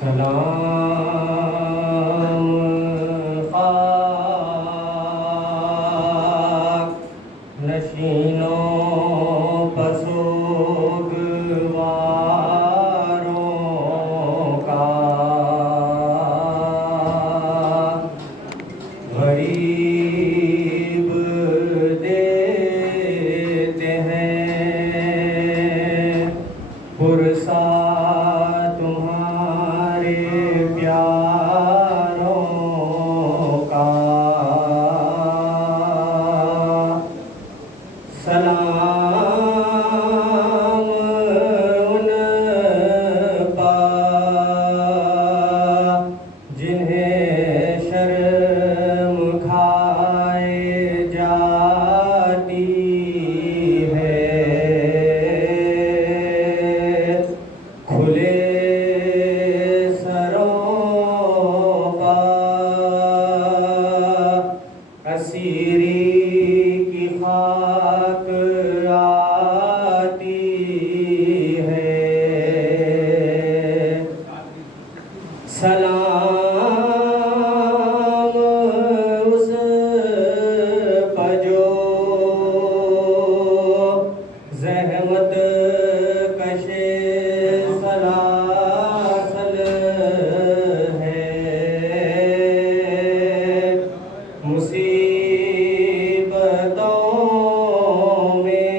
सलाम खाक नशीनों पसोगवारों का गरीब देते हैं पुरसा तुम्हारे प्यारों का। सलाम उन पर जिन्हें शर्म खाए जाती है, खुले सरों पर असीरी की खाक आती है। सलाम उस पर जो ज़हमत कशे सलासल है, मुसीबतों में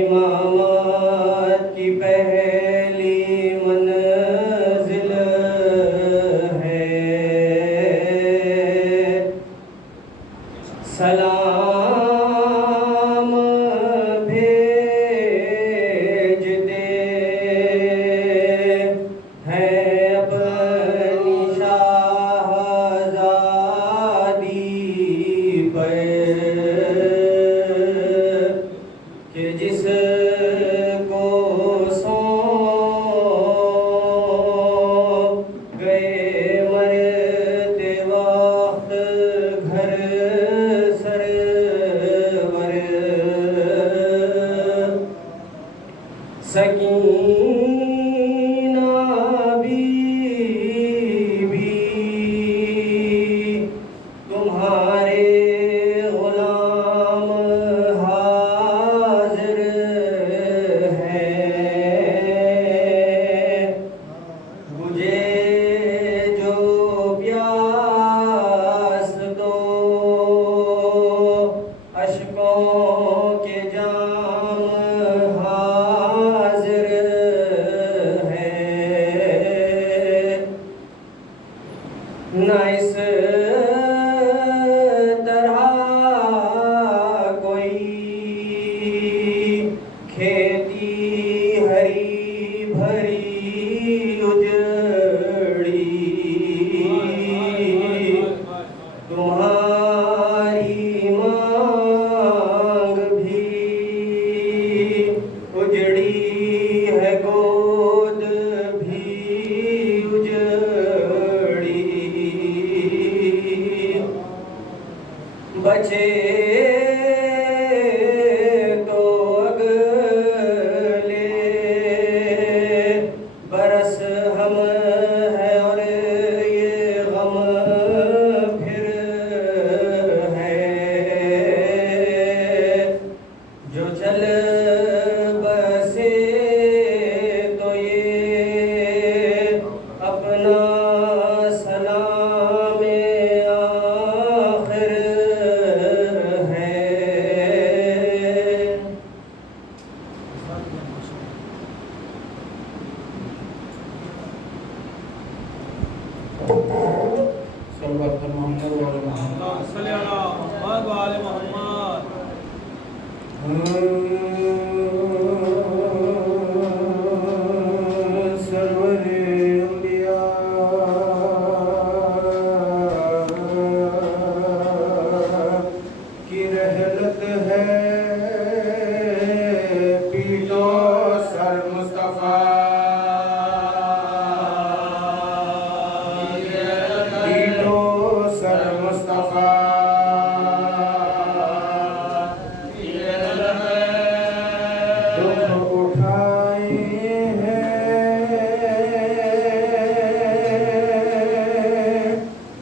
इमामत की पहली मंजिल है। सलाम भेजते हैं अपनी शाहज़ादी पर कि जिसको सौंप गए मरते वक्त घर सरवर। सकीना बीबी तुम्हारे गुलाम हाजिर हैं, मुझे जो प्यास दो अश्कों के जाम हाजिर हैं। न इस तरह कोई खेती हरी भरी उजड़ी, तुम्हारी मांग भी उजड़ी है, गोद भी उजड़ी। बचे तो अगले बरस हम है और ये गम फिर है, जो चल बसे तो ये अपना सलाम आखिर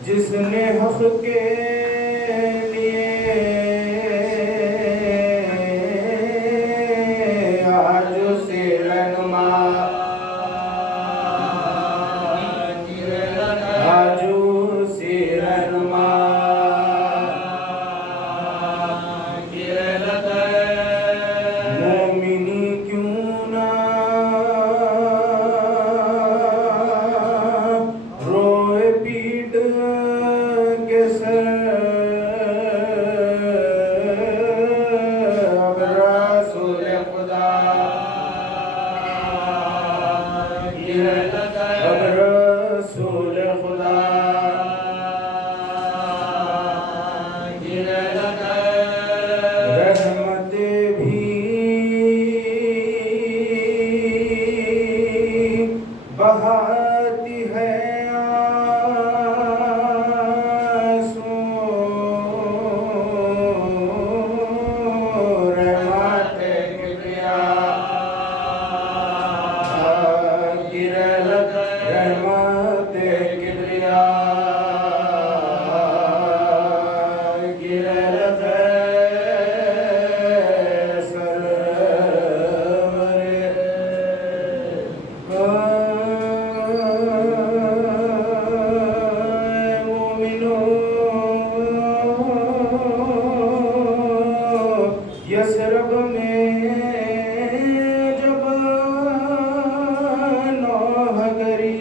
जिसने हक के लिए आज से रहनुमा आज से रहनुमा मोमिनी क्यों ना रोए पीट के सर अब रसूल खुदा अब रसूल खुदा रहमत भी बहाती है आंसू रहमत किबरिया गिरे रहमत किबरिया गिरे यसरब में जब नौहगरी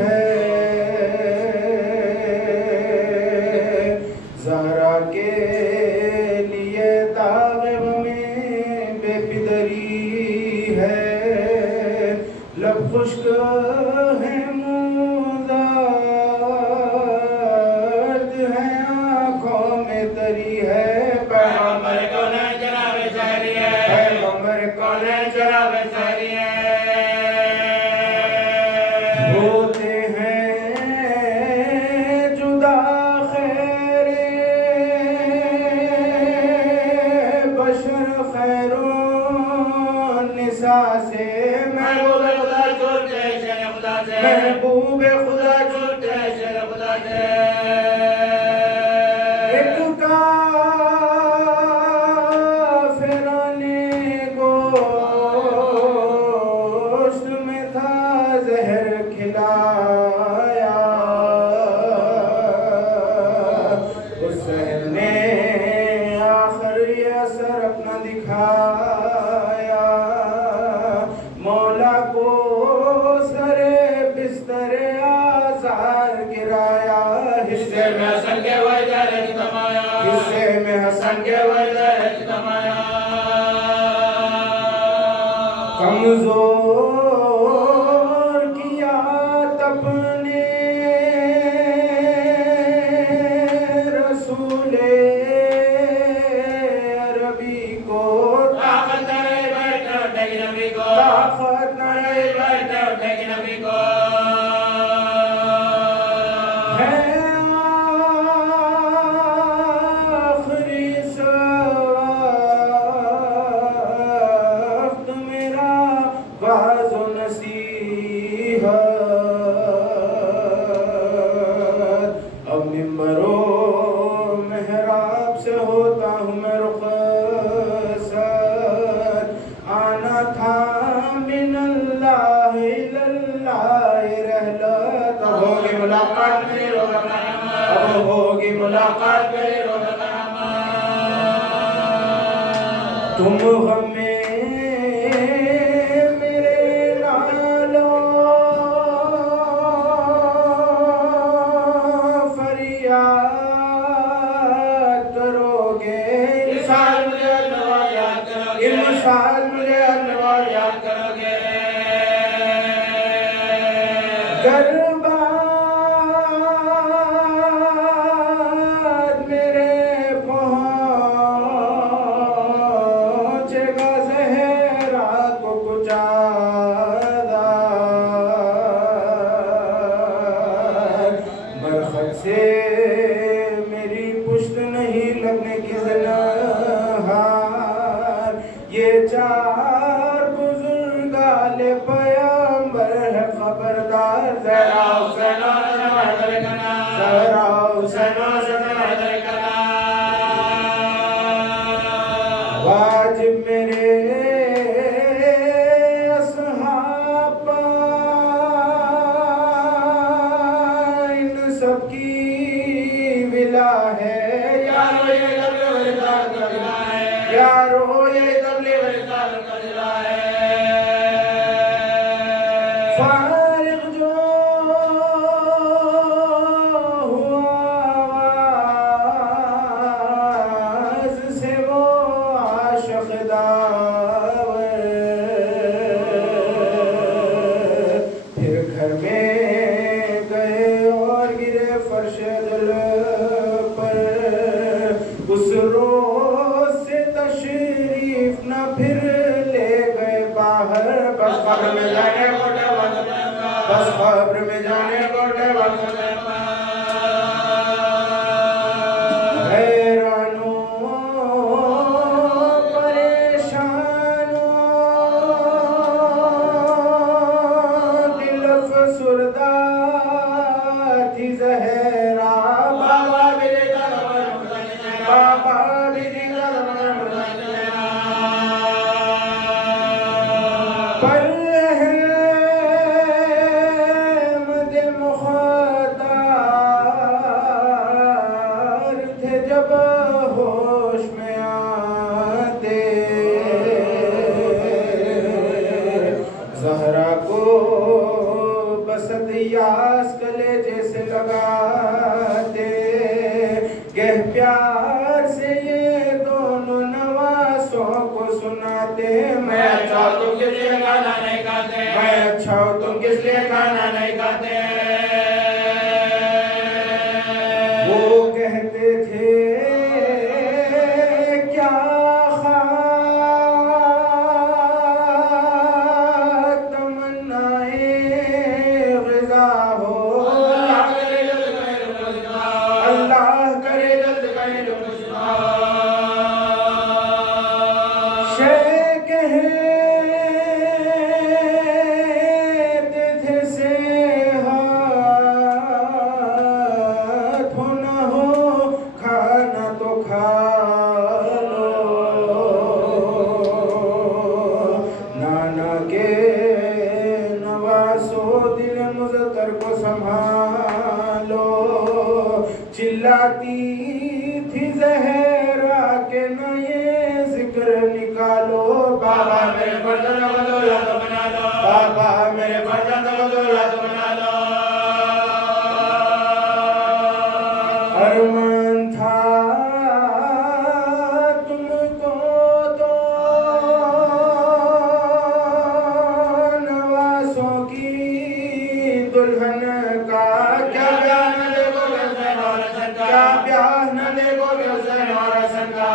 है ज़हरा के लिए ताग़िब में बेपिदरी है लब खुश्क है मुँह दर्द है आँखों में तरी है पैगंबर कौन है जनाब सारी है पैगंबर कौन है जनाब सारी है होते हैं जुदा खैरे बशर खैरों निसा से महबूब खुदा छूटे शेर खुदा से महबूब खुदा छूटे शेर खुदा से एक काफिराने गोश्त में था जहर खिलाया उस जहर ने आखिर ये असर अपना दिखाया मौला को सरे बिस्तरे आज़ार गिराया हिस्से में हसन के वजह तमाया हिस्से में हसन के वजह तमाया कमजोर किया तपने रसूले अरबी को ताकत नहीं बैठो टेक नबी को ताकत नहीं बैठो टेक नबी को है आखिरी वक्त मेरा वाज़ व नसीहत अब मिंबरो मेहराब से होता हूँ मैं रुखसत आना था मिनल्लाह इलल्लाह रहलत अब होगी मुलाकात मेरी रोज़ क़यामत अब होगी मुलाकात मेरी रोज़ क़यामत तुम गम में मेरे नालो फरियाद करोगे इंसान मुझे अल्लाह याद करोगे इंसान मुझे अल्लाह याद करोगे गरबाद मेरे पहुँचेगा ज़हरा को कुचादा बरखत से मेरी पुश्त नहीं लगने की ज़नाहार ये चार बुजुर्ग आले पैगंबर है खबरदार जरा हुसैन और हुसैनो सतना वाजिब मेरे असहाब इन सबकी विला है यारो ये तबलीग रिसालत का जिला है यारो ये तबलीग रिसालत का जिला है फारिग जो हुआ आवाज़ से वो आशिक़ दावर फिर घर में गए और गिरे फर्श दिल पर उस रोज़ से तशरीफ न फिर ले गए बाहर बस खबर में जाने को बस खबर में जाने को हैरानों परेशानों दिल अफसुरदा थी ज़हरा बाबा भी पर अहमद मुख्तार थे जब होश में आते ज़हरा को बसत यास कलेजे से लगाते गह प्यार से ये दोनों नवासों को सुनाते मैं अच्छा हूँ तुम किस लिए खाना नहीं खाते मैं अच्छा हूँ तुम किस लिए खाना नहीं खाते वो कहते थे क्या तमन्नाए ग़िज़ा हो अल्लाह करे जल्द करे शेख कहते थे सेहत हो न हो खाना तो खा लो नाना के नवासो दिल मुज़क्कर को संभालो चिल्लाती थी ज़हरा के न ये जिक्र निकालो बाबा मेरे फर्जंद को दौलत बना लो बाबा मेरे फर्जंद को दौलत बना लो अरमान था तुमको तो नवासों की दुल्हन का क्या ब्याह न देखोगे हुसैन और हसन का क्या ब्याह न देखोगे हुसैन और हसन का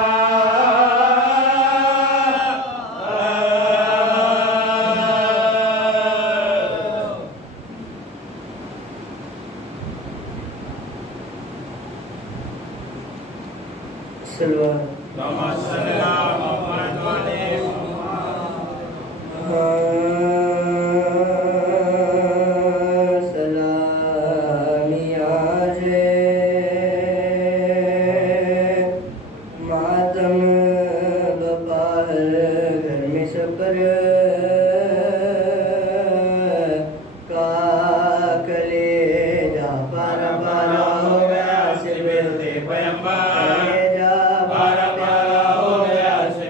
सलामी आज मातम बपार घर में सफर का कले जा पारा पारा हो गया सिर पे पैगंबर जा पारा पारा हो गया सिर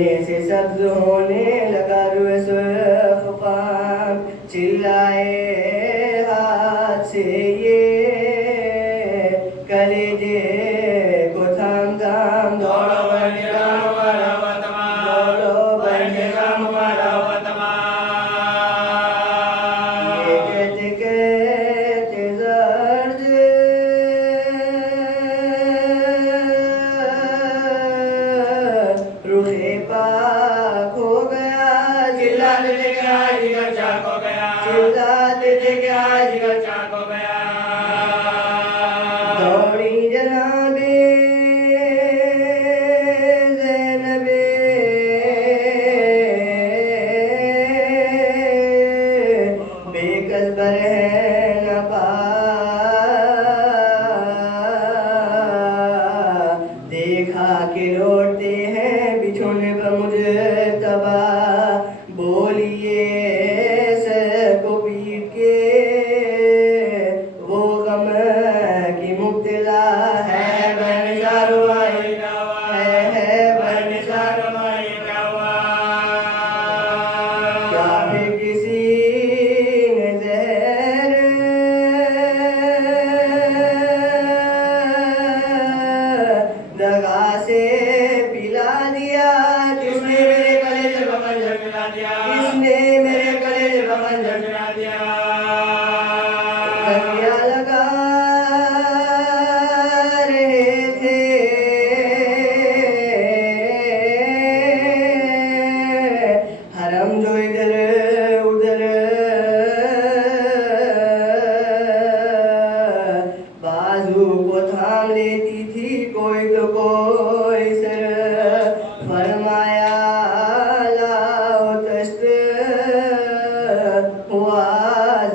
सोने से सब्ज होने लगा रुए सुर्खफाम, चिल्लाए हाथ से ये कलेजे को थाम थाम दौड़ो बने राम वाला वतमान, दौड़ो बने राम वाला वतमान। ये कहते कहते दर्द रुखे पाक हो गया, चिल्लाते थे कि आज जिगर चाक हो गया, चिल्लाते थे कि आज जिगर चाक हो गया। दौड़ी जनाबे ज़ैनबे बेकस बरहन पा, देखा कि लौटते हैं बिछोने पर मुजतबा, बोलिए सर को पीट के वो गम की मुब्तला है बनशारुआई है बनशारुआई नवा। क्या फिर किसी ने जहर दगा से पिला दिया, किसने मेरे कलेजे पर खंजर मिला दिया, किसने मेरे कलेजे पर खंजर मिला दिया। तकिया लगा रहे थे हरम जो इधर उधर, बाजू को थाम लेती थी कोई तो कोई सर, फरमाया लाओ तश्त हुआ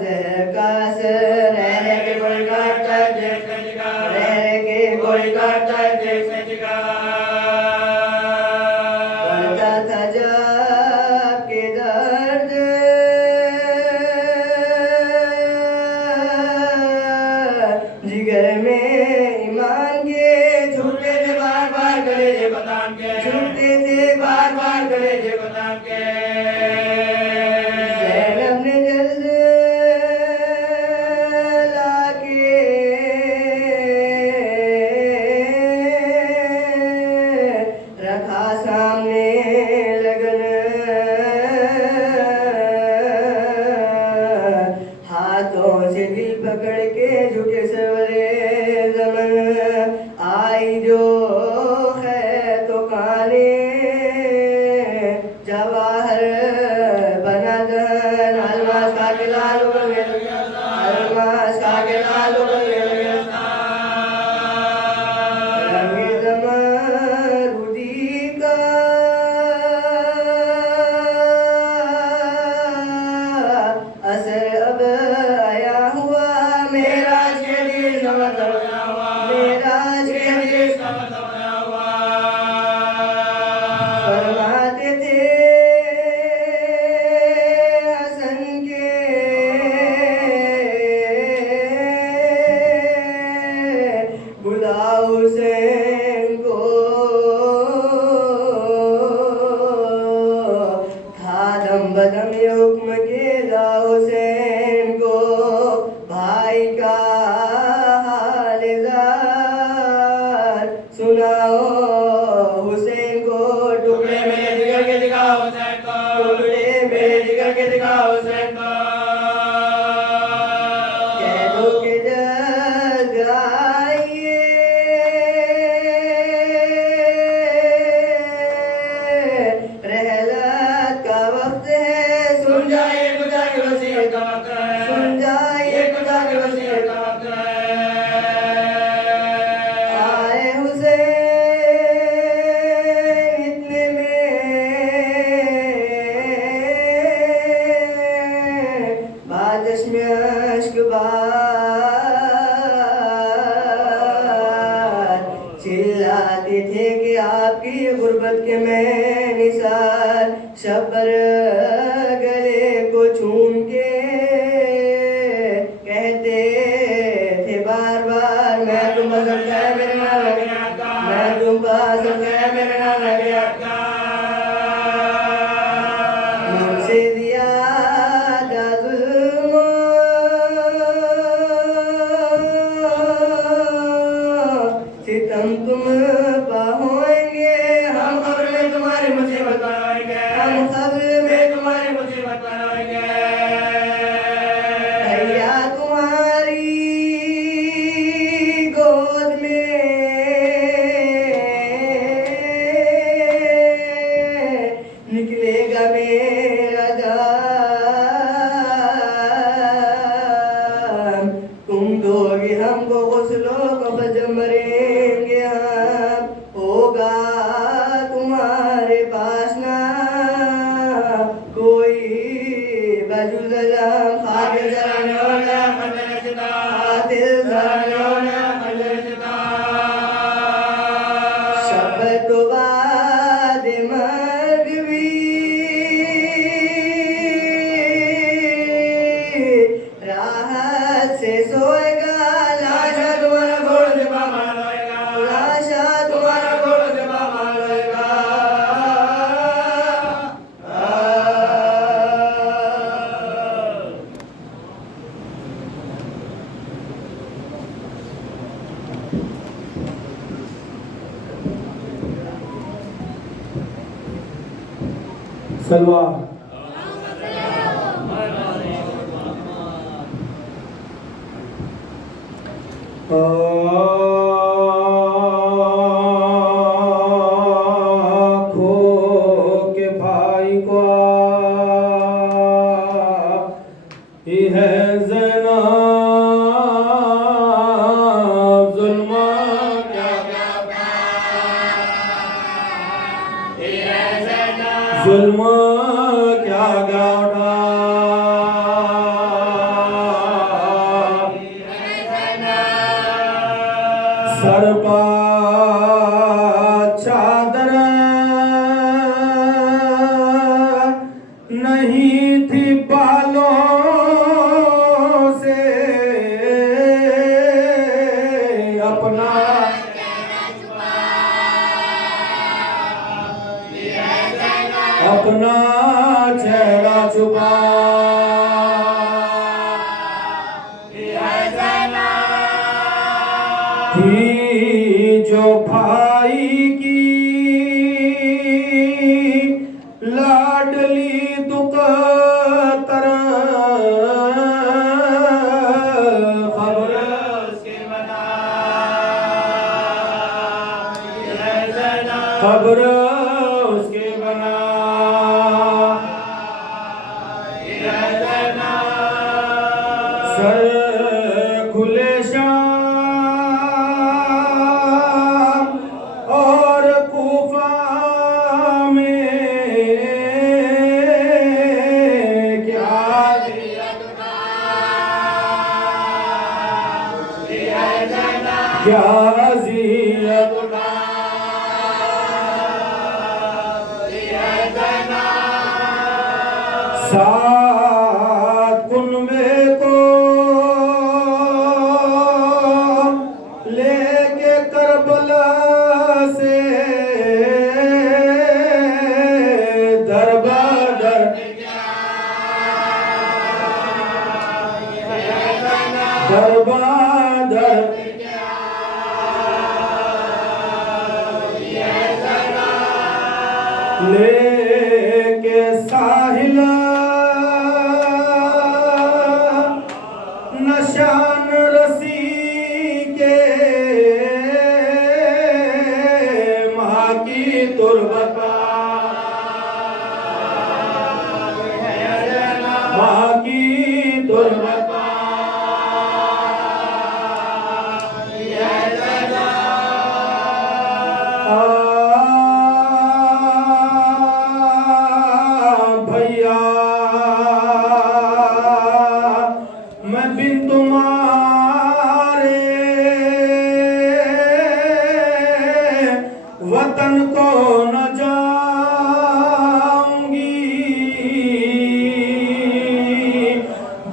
जहर का असर, रह के कोई काटता है देखने जिगा, रह के कोई काटता है देखने जिगा। करता था जब के दर्द जिगर में ईमान के, झूठे थे बार बार कलेजे को तान के, झूठे थे बार बार कलेजे को तान के। ज़ैनब ने जल्द लाके रखा सामने लगन, हाथों से दिल पकड़ के झुके सवरे ज़मन, आई जो खैर तो काने जवाहर बना दहन, अलमास का के लाल उगल गया, अलमास का के लाल उगल गया। रंगे ज़मरुदी का असर अब आया हुआ, मेराज के दिन का मतलब आया हुआ, मेराज के दिन का मतलब आया हुआ। फरमाते थे हसन के बुलाओ हुसैन को, था दम बदम ये हुक्म के लाओ हुसैन को, भाई का हाल ज़ार सुनाओ हुसैन को, टुकड़े में जिगर के दिखाओ हुसैन को, टुकड़े में जिगर के दिखाओ हुसैन को। कह दो कि जल्द आइए रहलत का वक्त है, सुन जाइए खुदा की वसीयत का वक्त है, सुन जाइए खुदा की वसीयत का वक्त है। आए हुसैन इतने में बादश में अश्क बार, चिल्लाते थे कि आपकी गुर्बत के मैं निसार, शबर गले को चूम के कहते थे बार बार, मैं तुम सकता है मेरे नाना के, मैं तुम सकता है मेरे नाना के। सितम तुम पाओगे, हम खबर में तुम्हारी मुसीबत बनाएंगे, हम खबर में तुम्हारी मुसीबत बनाएंगे। भैया तुम्हारी गोद में निकलेगा मेरा जान, तुम दोगे हमको गुस्लो को जब मरेंगे हम, होगा तुम्हारे पास ना कोई बजुज़लम, खातिर जराने वाला खातिर जराने वाला शब्द बाद मर्ग भी राहत से सोएगा, लाशा तुम्हारा घोड़ से बामा लोएगा, लाशा तुम्हारा घोड़ से बामा लोएगा। सलवा आँखों के भाई को ये है ज़नाब ज़ुल्म क्या ज़ुल्म क्या गाड़ा सर पर चादर नहीं थी बालों से अपना अपना चेहरा छुपा थी जो भाई की लाडली दुकतर, खबर उसके बना, खबर उसके बना, सर खुले शाम और कूफा में क्या क्या अज़ियत सात कुनबे को लेके करबला से दर बदर दर बदर लेके साहिल नशान रसी के माँ की तुरबता, माँ की तुरबता भैया मैं बिन तुम्हारे वतन को न जाऊंगी,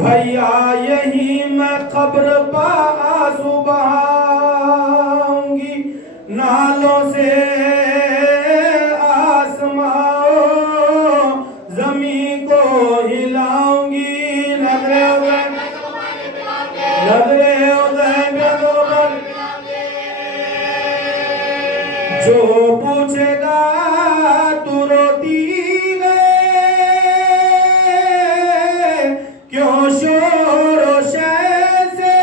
भैया यही मैं खबर पा सुबहाऊंगी, नालों से आसमां जमी को हिलाऊंगी, नजरे जो पूछेगा तू रोती गए क्यों शोर शय से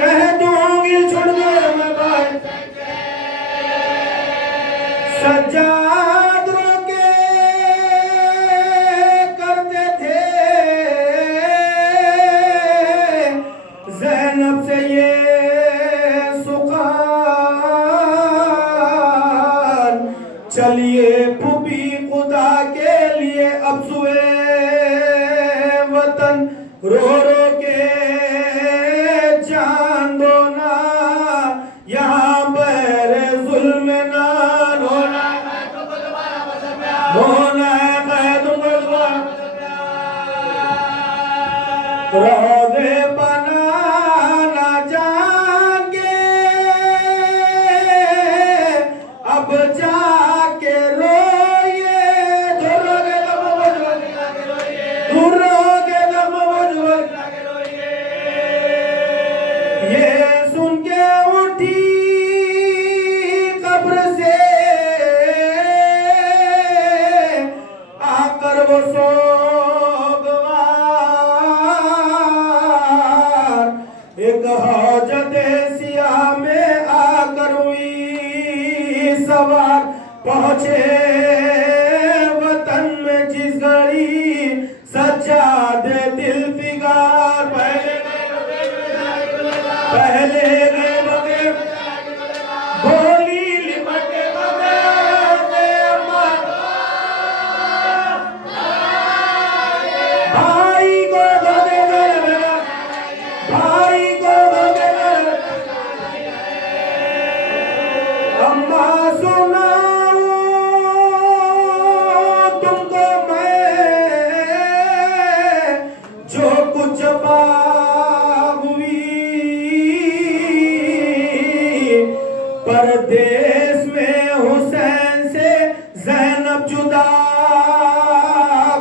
कह दूंगी छोड़ दे मैं भाई सज्जाद रोके करते थे ज़ैनब से ये सुखान चलिए फूफी खुदा के लिए अब सुए वतन रो रो के जान दो ना यहाँ पर जुल्म ना होना रोज़े बनाना जाके अब जाके रोइए धुरोगे दम वजवल ये सुन के उठी कब्र से आकर वो सोगवार एक हौजत सिया में आकर हुई सवार पहुंचे वतन में जिस घड़ी सज्जाद दिल फिगार पहले गए बगे भोली लिपटे बगे भाई को भगे भाई को भगे अम्मा सुनाऊं तुमको मैं जो कुछ हुई परदेश में हुसैन से ज़ैनब जुदा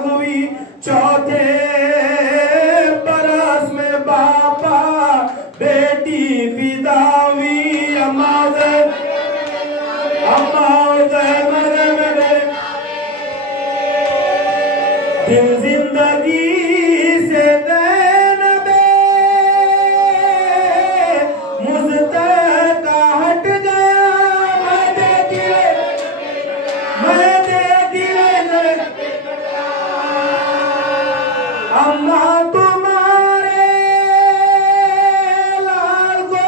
हुई चौथे बरस में बापा बेटी फिदा हुई अम्मा दिल जिंदगी से ज़ैनबे मुज़तका हट गया मैं दे दिले अम्मा तुम्हारे लाल को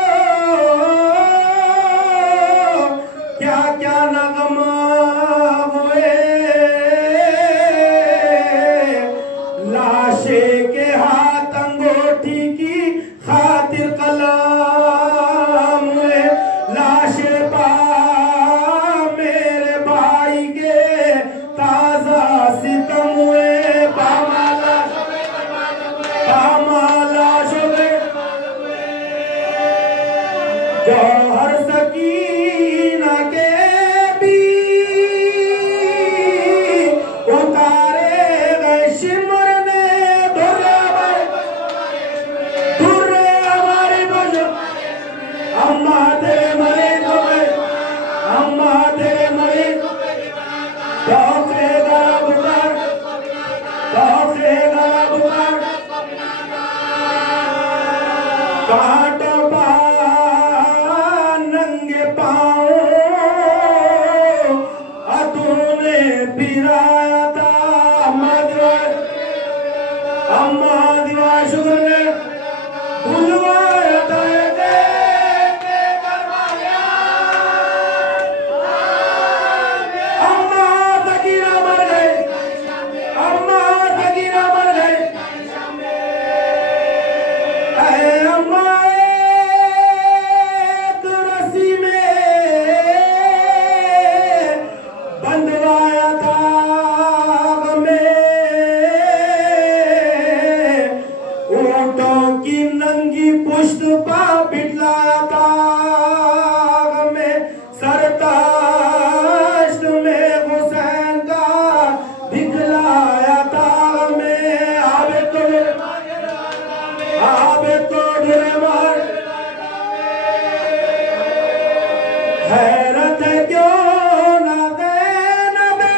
क्या क्या नगम हुए लाशे के हाथ अंगूठी की खातिर कलम हुए लाशे पा मेरे भाई के ताजा सितम हुए पामाला शुभे जौहर सकीना के भी उतारे गए शिमर ने धुर्रे हमारे बजो अम्मा तेरे मरे धोखे गला बुकार काटो नंगे पाँव तूने पिराया था अम्मा दीवार शुक्र ने बुलवाया था हैरत क्यों न ज़ैनबे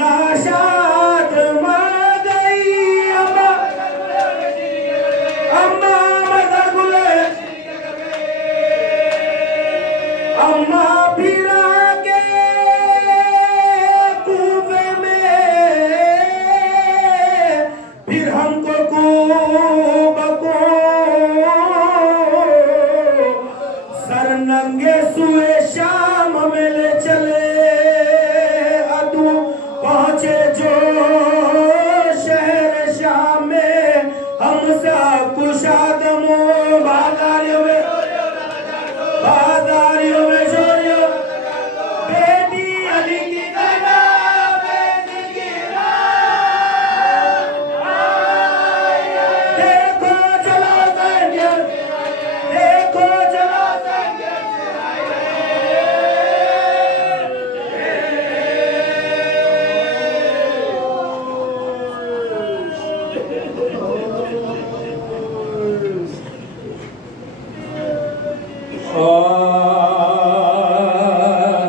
नाशाद मर गई अम्मा अम्मा मदर गुले अम्मा फिरा के कूफे में फिर हमको कूबको सर नंगे सुए शाम में ले चले अदू पहुंचे जो शहर शाम में हम सब कुशादमो बाजारियों में चोरियों बेटी अली की गला बेटी की देखो चलो सैन्य देखो चलो सैन्य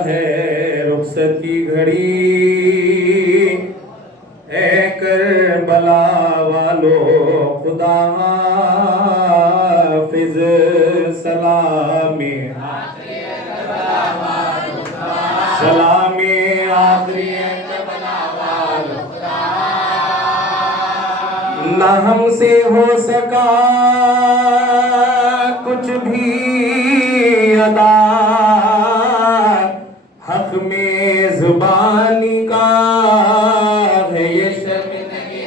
है रुखसत की घड़ी है करबला वालो खुदा हाफिज सलामी सलामी आखिरी करबला वालो ना हमसे हो सका कुछ भी अदा हक में जुबानी का है ये शर्मिंदगी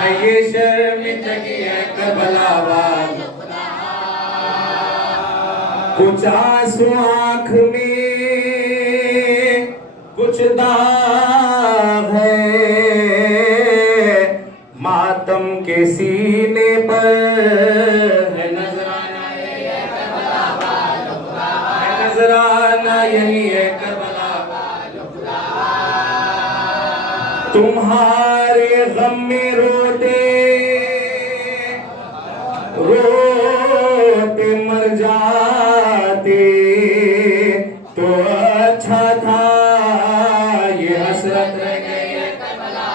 है ये शर्मिंदगी है करबला वालो कुछ आंसू आँख में कुछ दाग है मातम के सीने पर है नजराना यही है करबला तुम्हारे गम में रोते रोते मर जाते तो अच्छा था ये हसरत रह गई है करबला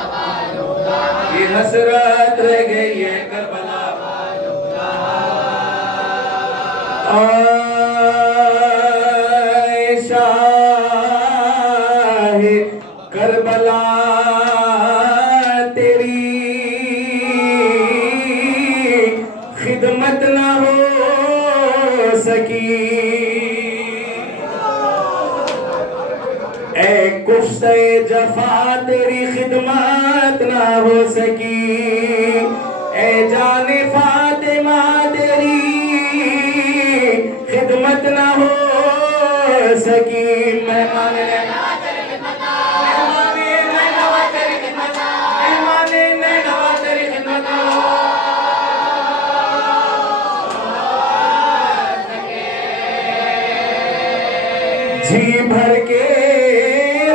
ये हसरत रह गई है करबला शाहे करबला तेरी खिदमत न हो सकी ए कुश्ते जफा तेरी खिदमत न हो सकी ए जाने फातिमा तेरी खिदमत न हो सकी मेहमान जी भर के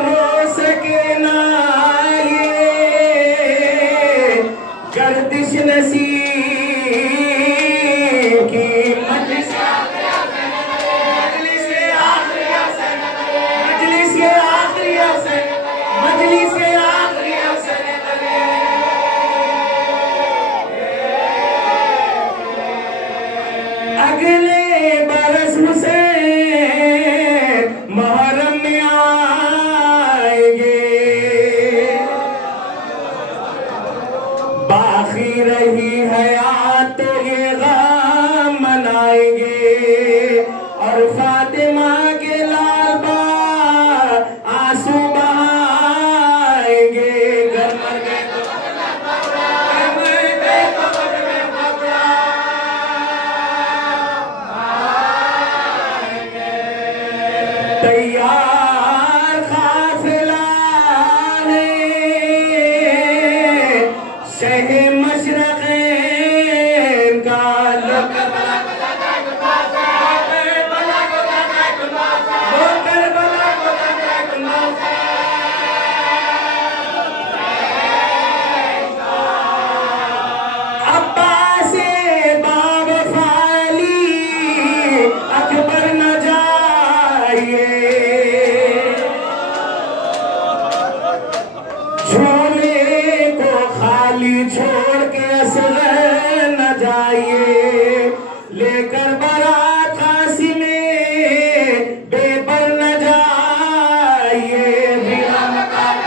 रो सके ना ये गर्दिश नसीब की मजलिस के आखिरी अगले बरस हुसैन मुहर्रम में आएंगे बाकी रही हयात तो ये गम मनाएंगे और फातिमा के लाल बा आंसू बहाएंगे घर मर गए तो तैयार काफिला है शहे मशरक़ैन का अब्बास बाब फाली आइए लेकर बारात कासिमे बेपर न जाइए बिना मकान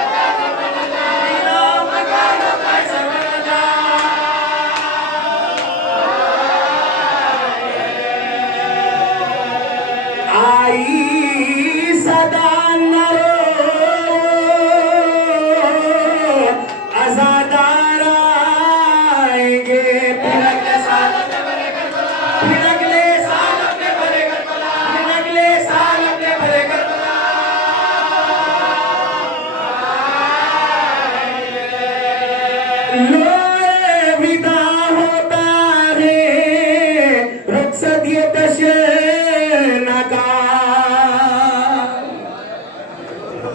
पैसे न आई सदा न रो अज़ादार आएंगे फिरकले साल अपने भरे घर लोए विदा होता है रुखसत ये तशना का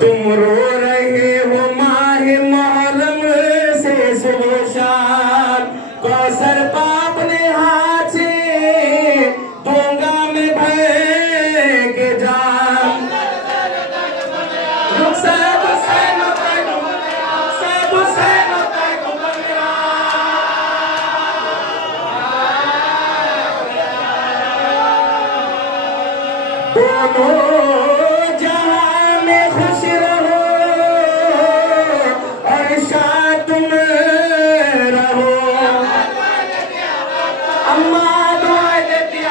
तुम रो रहे हो माहे मुहर्रम से सुबह शाम कौसर पाप ने हाथ से दूंगा मैं भर के जाम रुखसत हुसैन दोनों जहां में खुश रहो और शाद तुम रहो अम्मा दुआ देती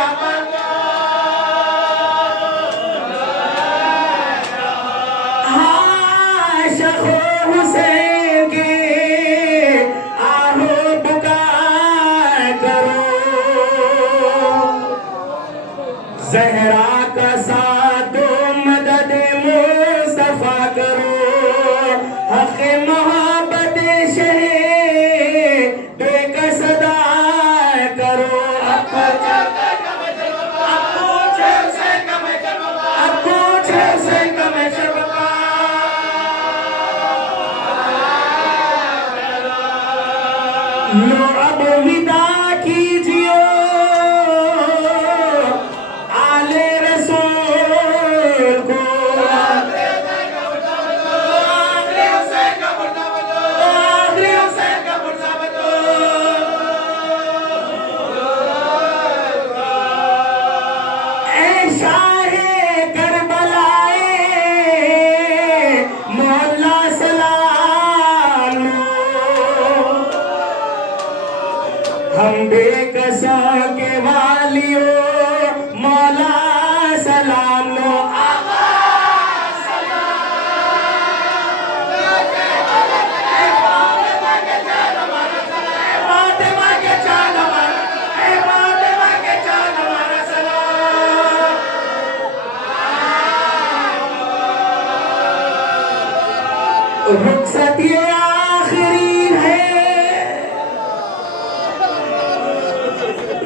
हाँ शखो हुसैन के आहो पुकार करो ज़हरा का साथ मदद मुस्तफा करो हक़ मोहब्बत शहे बेका सदा करो अब लो अब विदा कीजिए आले रसूल को ऐ शाहे करबलाए मोहल्ला सलाम लो हम बेकसों के वालियों मौला सलाम लो रुखसत ये आखिरी है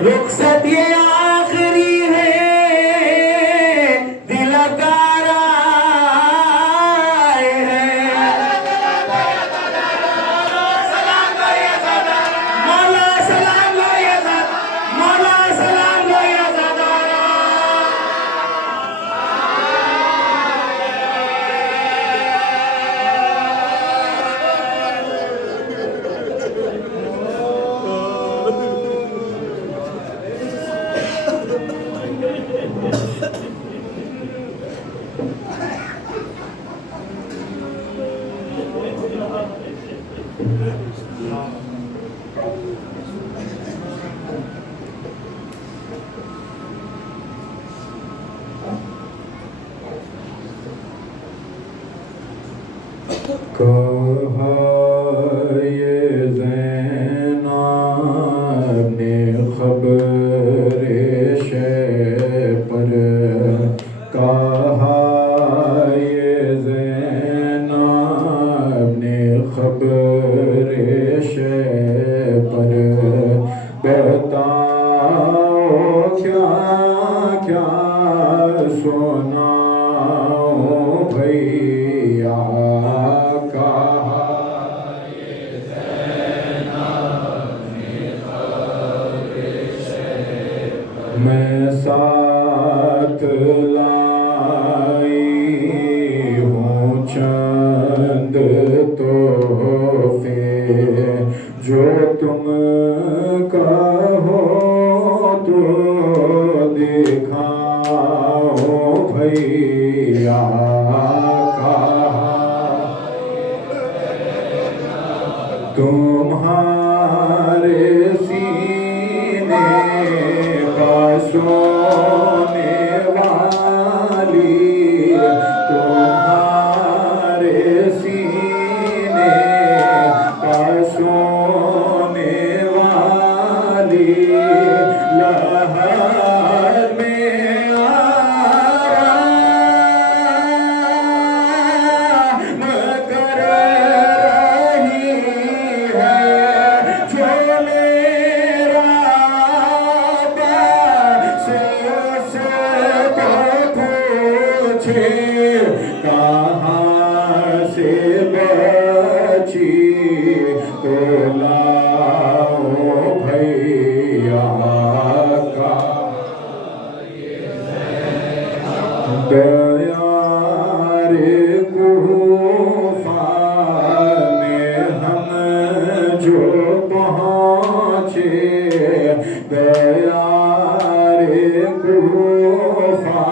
रुखसत ये आखिरी है दिलकार आए हैं मौला सलाम लो या मौला सलाम लो या कहा ये ज़ैनब ने खबर शे पर कहा ये ज़ैनब ने खबर शे पर बताओ क्या क्या सुनाओ भैया मैं साथ लाई हूँ चंद तोहफे जो तुम कहो सोने वाली तुम्हारे सीने का सोने वाली लहर में आराम कर रही है जो मेरा कहाँ से बची तो लाओ भैया का दया रे गुफा में हम जो पहुँचे दया रे गुफा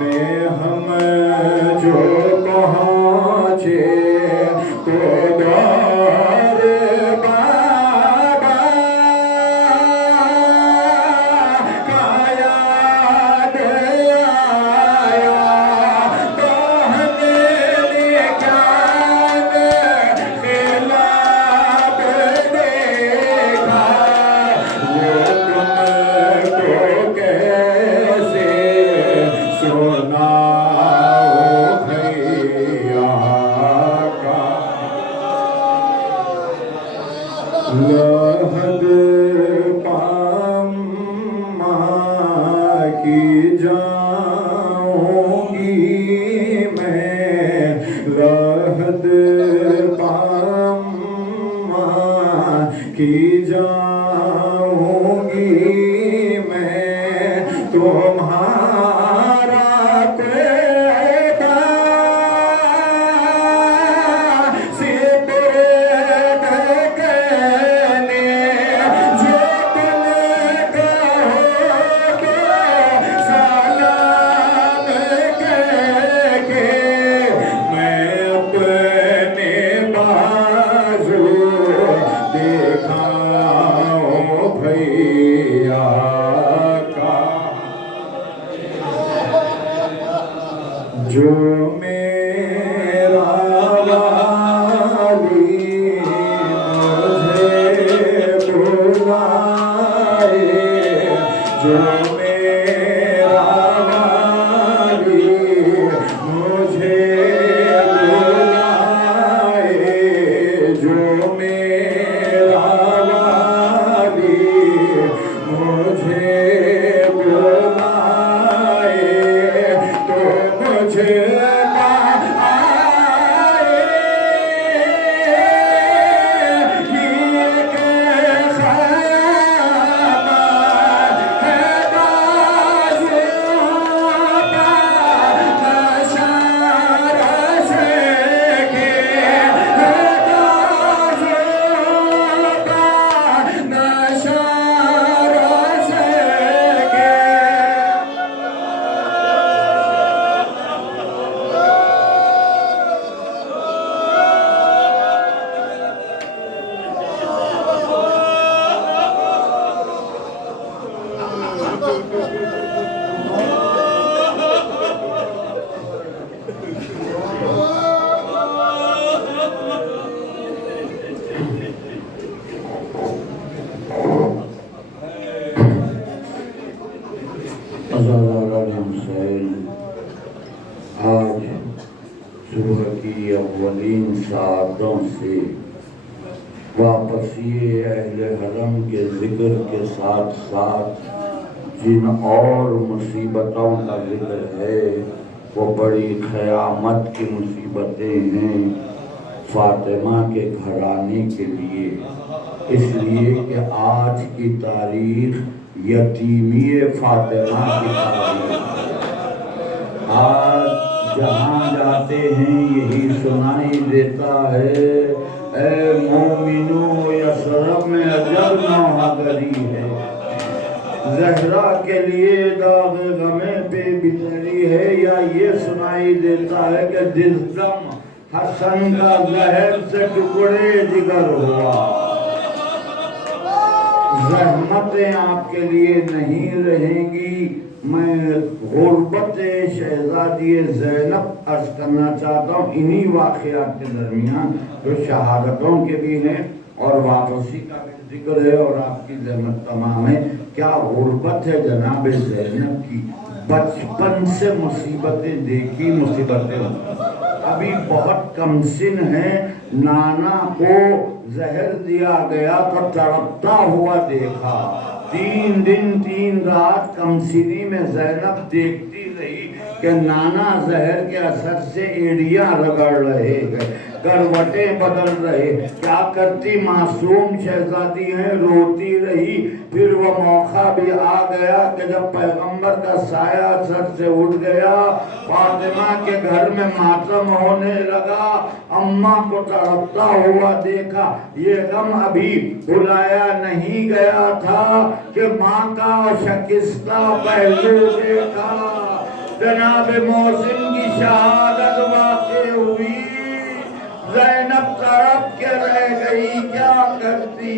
में हम जो पहुँचे तो दौर बाबा का याद आया तो हमने ज्ञान खिलाफ देखा वो तुमको कैसे सुनाओ भैया का लहद पामा की जाऊंगी मैं लहद पामा की जाऊंगी मैं तुम्हारा भैया का जो मेरा वाली मुझे बुलाए जो मेरा वाली मुझे बुलाए जो मेरा वाली मुझे बुलाए तो मुझे आज सुबह की अव्वलीन सातों से वापसी अहले हरम के जिक्र के साथ साथ जिन और मुसीबतों का जिक्र है वो बड़ी क़यामत की मुसीबतें हैं फातिमा के घराने के लिए, इसलिए कि आज की तारीख यतीमी फातिमा की तारीख। आज जहाँ जाते हैं यही सुनाई देता है, ए मोमिनो यसरब में अजब नौहादरी है। ज़हरा के लिए दाग गमे पे बिजली है, या ये सुनाई देता है कि जिस दम हसन का जहर से टुकड़े जिगर हुआ। रहमतें आपके लिए नहीं रहेंगी। मैं गुर्बत शहजादी ज़ैनब अर्ज करना चाहता हूँ इन्हीं वाक़यात के दरमियान जो शहादतों के भी हैं और वापसी का भी जिक्र है और आपकी रहमत तमाम है। क्या गुर्बत है जनाब ज़ैनब की, बचपन से मुसीबतें देखी, मुसीबतें अभी बहुत कमसिन है। नाना को जहर दिया गया तो तड़पता हुआ देखा, 3 दिन 3 रात कमसिनी में ज़ैनब देखती रही कि नाना जहर के असर से एड़ियां रगड़ रहे हैं, करवटें बदल रहे। क्या करती, मासूम शहजादी हैं, रोती रही। फिर वो मौका भी आ गया कि जब पैगंबर का साया सर से उठ गया, फातिमा के घर में मातम होने लगा, अम्मा को तड़पता हुआ देखा। ये गम अभी भुलाया नहीं गया था कि माँ का शकिस्ता पहलू देखा। जनाब मोहसिन की शहादत वाक़ई हुई, ज़ैनब तड़प के रह गई, क्या करती।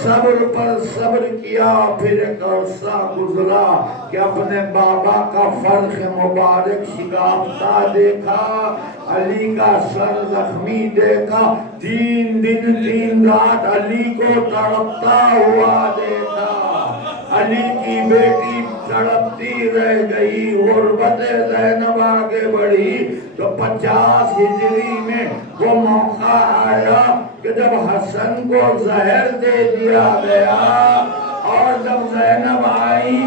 सब्र पर सब्र किया, फिर एक अरसा गुजरा कि अपने बाबा का फर्श मुबारक शिकाफता देखा, अली का सर जख्मी देखा, 3 दिन 3 रात अली को तड़पता हुआ देखा। अली की बेटी तड़पती रह गई। गुर्बत ज़ैनब आगे बढ़ी तो 50 हिजरी में वो मौका आया कि जब हसन को जहर दे दिया गया और जब ज़ैनब आई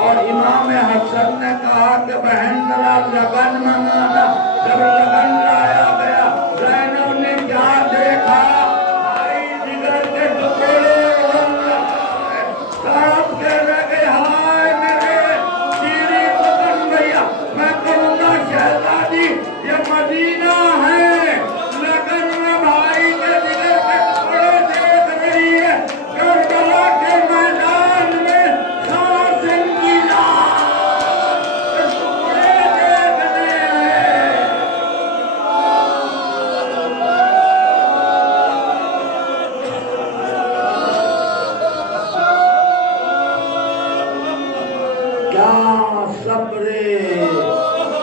और इमाम हसन ने कहा कि बहन जरा लगन मंगाना, जब लगन लाया गया ज़ैनब ने क्या देखा, आई जिगर के टुकड़े तड़प के रह गए। हाय मेरे शीरी वतन भैया, मैं कहूँगा शहजादी ये मदीना है, लगन में भाई के जिगर के टुकड़े देख रही है, करबला के मैदान में कासिम की लाश के टुकड़े देख रहे हैं। क्या सब्रे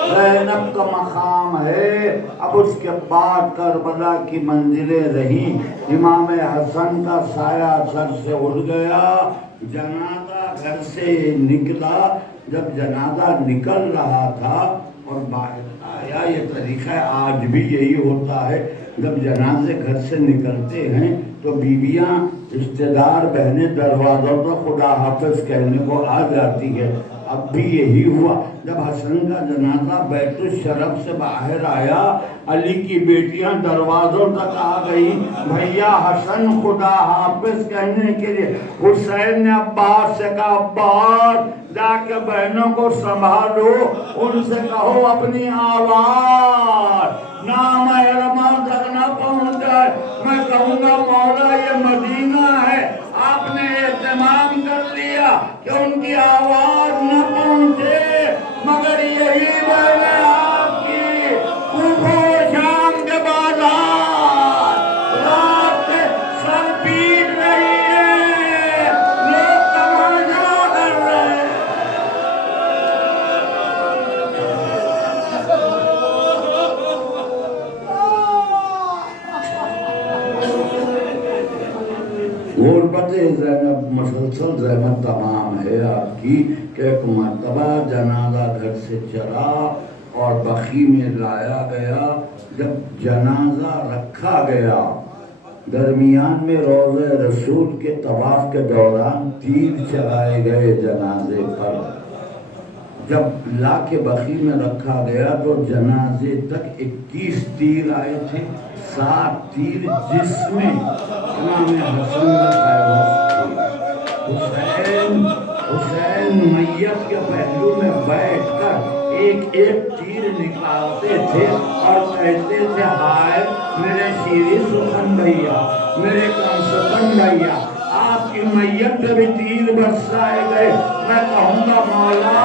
ज़ैनब का मकाम है। अब उसके बाद करबला की मंजिलें रही। इमाम हसन का साया सर से उड़ गया, जनाजा घर से निकला। जब जनाजा निकल रहा था और बाहर आया, ये तरीका आज भी यही होता है, जब जनाजे घर से निकलते हैं तो बीवियां रिश्तेदार बहनें दरवाज़ों पर खुदा हाफिज कहने को आ जाती है। अब भी यही हुआ। जब हसन का जनाजा बैतुल शरफ से बाहर आया, अली की बेटियां दरवाज़ों तक आ गई, भैया हसन खुदा हाफिज कहने के लिए। हुसैन ने अब्बास से कहा, अब्बास जाके बहनों को संभालो, उनसे कहो अपनी आवाज़ नामहरमा तक न पहुँच जाए। मैं कहूँगा मौला ये मदीना है, आपने एहतमाम कर लिया कि उनकी आवाज़ न पहुँचे, मगर यही बात है आपकी कूफा शाम के बाजार रात से सर पीट रही है, लोग तमाशा कर रहे हैं। गुर्बत ज़ैनब मसलसल ज़ैनब तमाम है आपकी कि एक मरतबा जनाजा घर से चला और बखी में लाया गया। जब जनाजा रखा गया, दरमियान में रोज़े रसूल के तवाफ के दौरान तीर चलाए गए जनाजे पर। जब ला के बखी में रखा गया तो जनाजे तक 21 तीर आए थे, 7 तीर जिसमें इमाम हसन हुसैन मैयत के पहलू में बैठकर एक एक तीर निकालते थे और कहते थे, हाय मेरे शीरी सुखन भैया, मेरे कमसकन भैया, आपकी मैयत पे भी तीर बरसाए गए। मैं कहूँगा मौला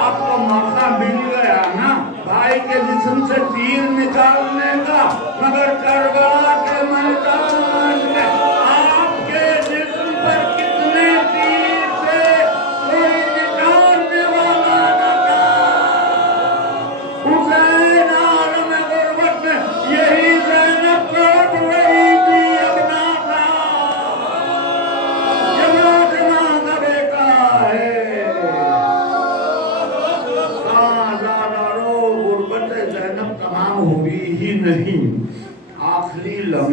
आपको मौका मिल गया ना भाई के जिस्म से तीर निकालने का, मगर करबला के मैदान में आपके जिस्म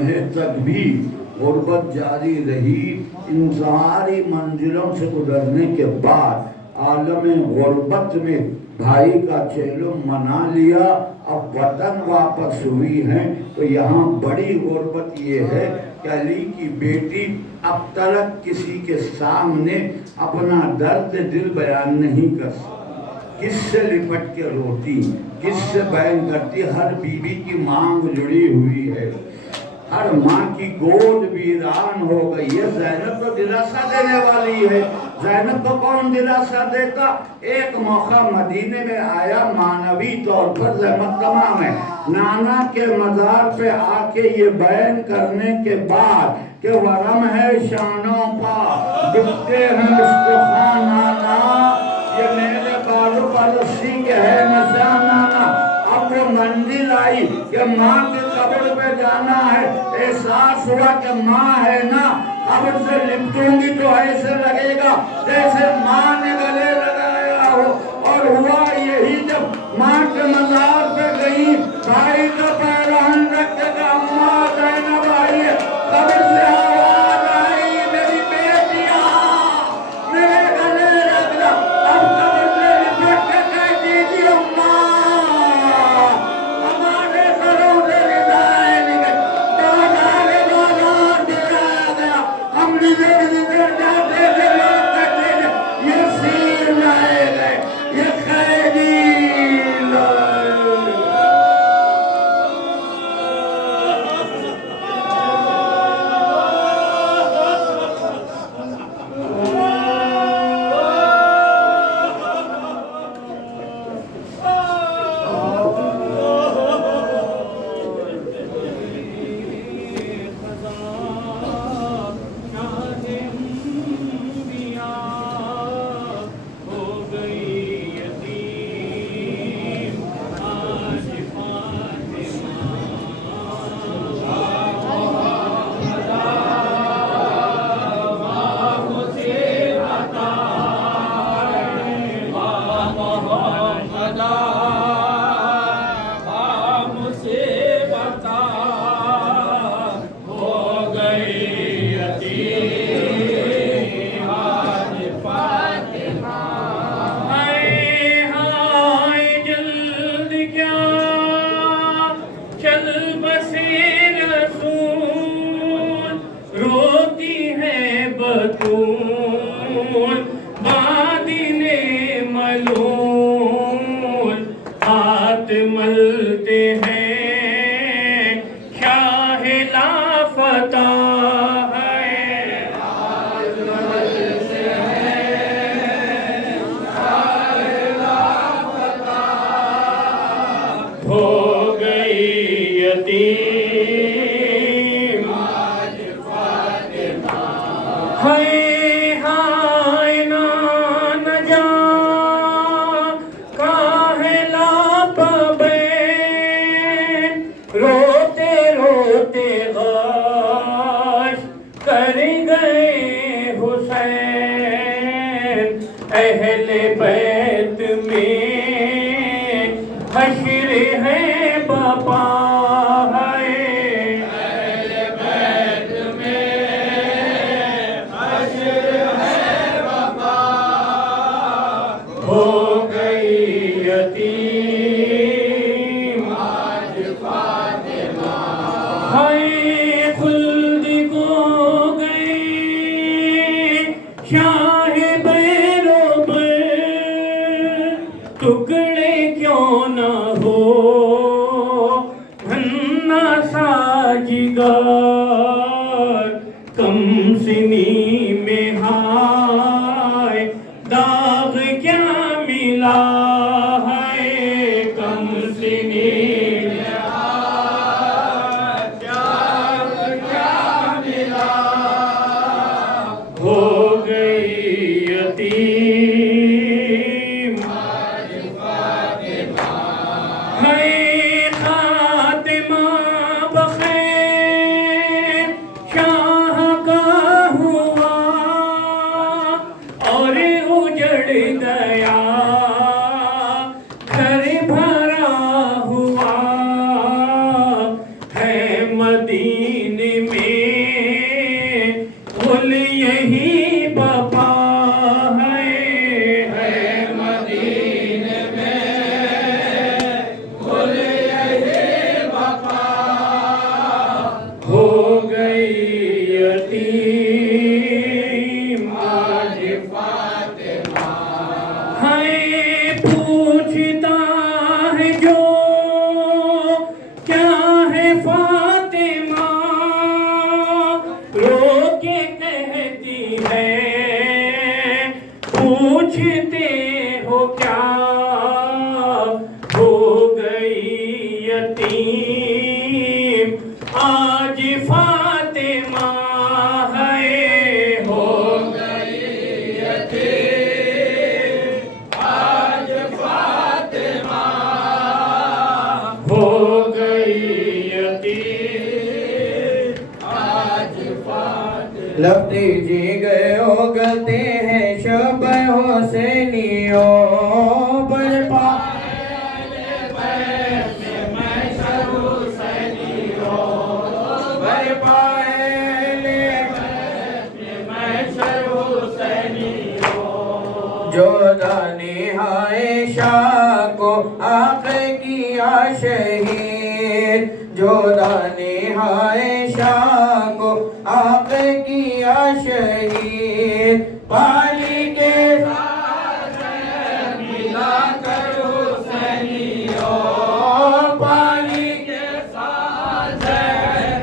लम्हे तक भी गुर्बत जारी रही। इन सारी मंजिलों से गुजरने के बाद आलम गुर्बत में भाई का चेलुम मना लिया, अब वतन वापस हुई है। तो यहाँ बड़ी गुर्बत ये है कि अली की बेटी अब तक किसी के सामने अपना दर्द दिल बयान नहीं कर सकती। किससे लिपट के रोती, किससे बयान करती। हर बीवी की मांग जुड़ी हुई है, हर माँ की गोद वीरान हो गई है। ज़ैनब तो दिलासा देने वाली है। ज़ैनब को कौन दिलासा देता? एक मौका मदीने में आया मानवी तौर पर ज़ैनब में नाना के मज़ार पे आके ये बयान करने के बाद कि वरम है शानों का, दुखते हैं मुस्तफा नाना, ये मेरे बालों पर रस्सी के है निशान नाना। अब वो मंजिल आई कि माँ के कब्र पे जाना है। एहसास हुआ कि माँ है ना, कब्र से लिपटूंगी तो ऐसे लगेगा जैसे माँ ने गले लगाया हो। और हुआ यही, जब माँ के मज़ार पे गई, भाई का पैरान रख के कहा अम्मा ज़ैनब आई है। कब्र से आवाज आई, मेरी बेटिया मेरे गले लग जा। अब कब्र से लिपट के कह दीजिए अम्मा हमारे घरों से विदाई निकल, बाजार गिराया गया। हम निधर जाते थे, लोग कहते थे ये सीर लाए गए, ये खैदी लाए गए। मलते हैं शाह लापता है। हो गई यतीम हाय हाय ना न जा काहे लापबे रोते रोते गाश कर गए हुसैन। अहले बैत में हश्र है बापा है। अहले बैत में हो गई यतीम आज फातिमा। हाय खुल्द को गई शाह बैरो पर टुकड़े क्यों ना हो धन्ना साजिगार। कम सिनी में हाय दाग क्या मिला है। कम सिनी में हाय दाग क्या मिला। हो गई यतीम आज फातिमा। है खातिमा बखैर शाह का हुआ और उजड़ गया घर भरा हुआ है। मदीने पूछते हो क्या हो गई यतीम आज फातिमा है हो गई यतीम आज फातिमा हो गई यतीम आज फातिमा लब दीजिए गए उगलते हैं शब हुसैनियों बल जोदाने आयशा को आके किया शहीद जोदाने आयशा को आके किया शहीद पानी के साथ मिला कर हुसैनियों पानी के साथ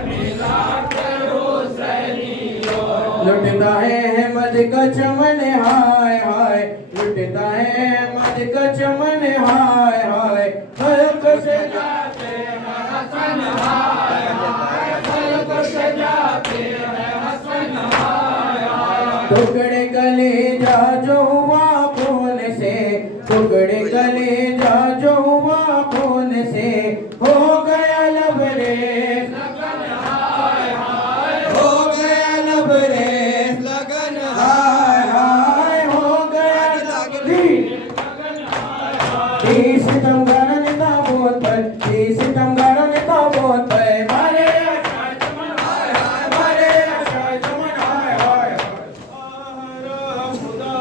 मिला कर हुसैनियों लुटता है अहमद का चमन हाय हाय लुटता है अहमद का चमन हाय हाय खल्क से जाते हैं हसन हाय हाय खल्क से जाते हैं हसन हाय हाय टुकड़े कलेजा जो हुआ खून से टुकड़े कलेजा जो हुआ खून से हो गया लबरेज लगन हाय हाय हो गया लबरेज लगन हाय हाय हो गया सितमगार नेता बहुत पर सितमगार नेता बहुत पर मारे मारे खुदा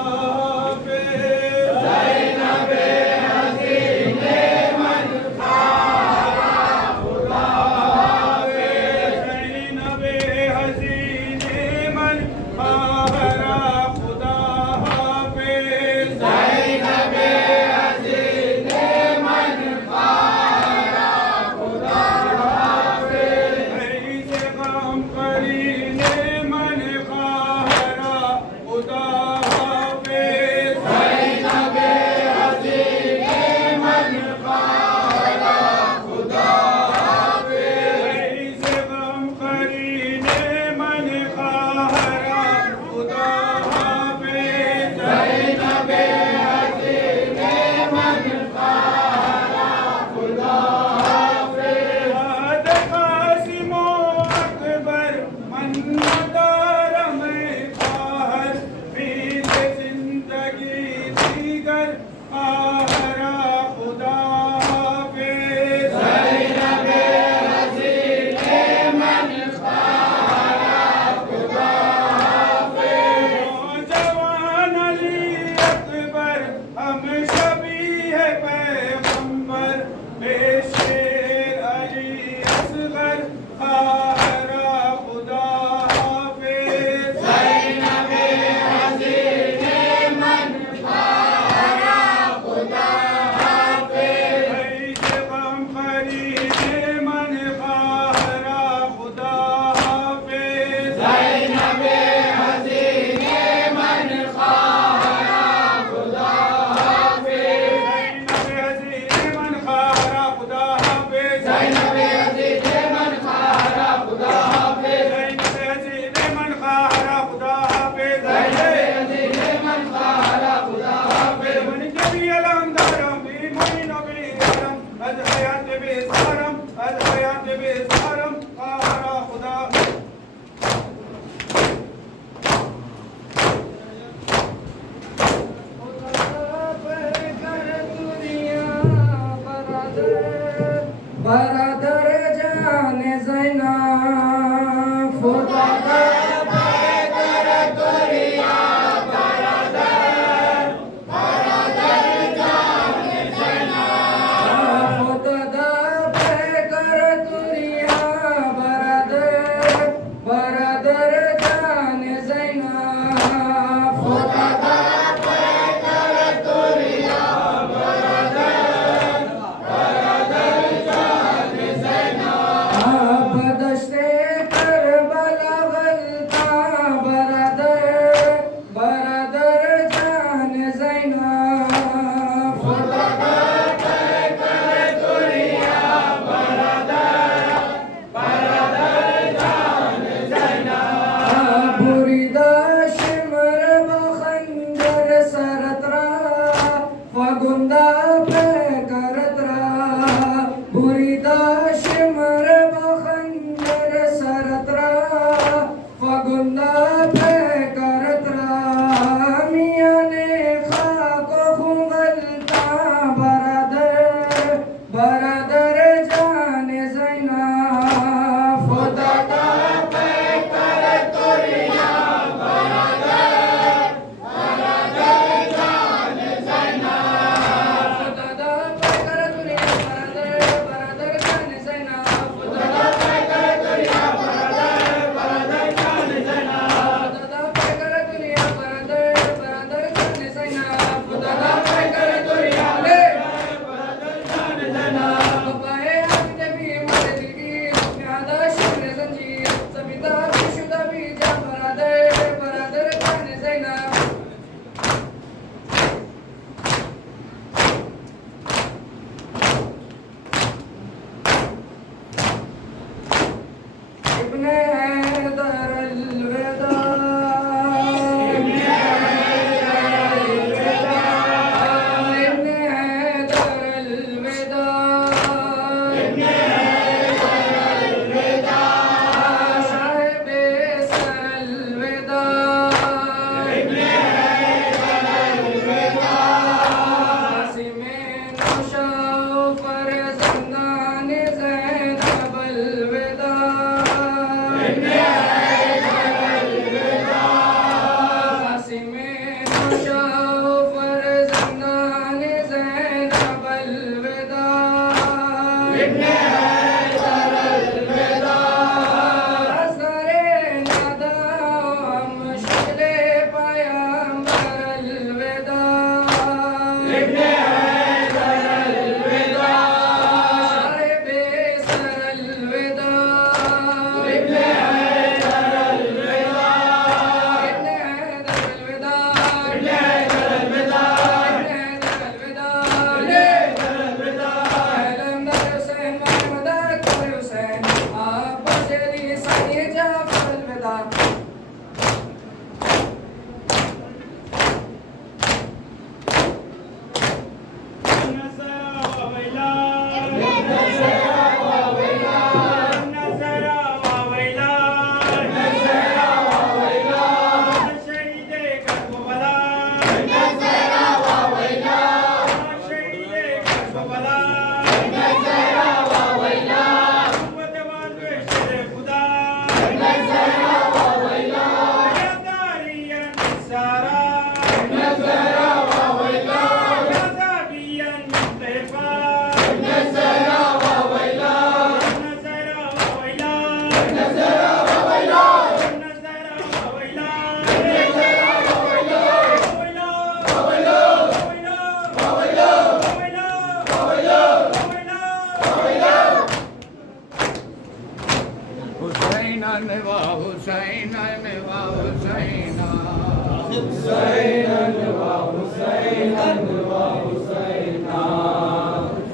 जाओ फरजंदान ज़ैनब अलविदा इब्ने हैदर अलविदा असरे नदा मुश्किले पैगंबर अलविदा इब्ने हैदर अलविदा शाहिबे सर अलविदा इब्ने हैदर अलविदा इब्ने हैदर अलविदा इब्ने हैदर अलविदा इब्ने हैदर अलविदा अलमदर हुसैन मोहम्मद अकबर हुसैन आप बशरी सनी जाफर अलविदा हुसैनन व हुसैनन व हुसैना हुसैनन व हुसैनन व हुसैना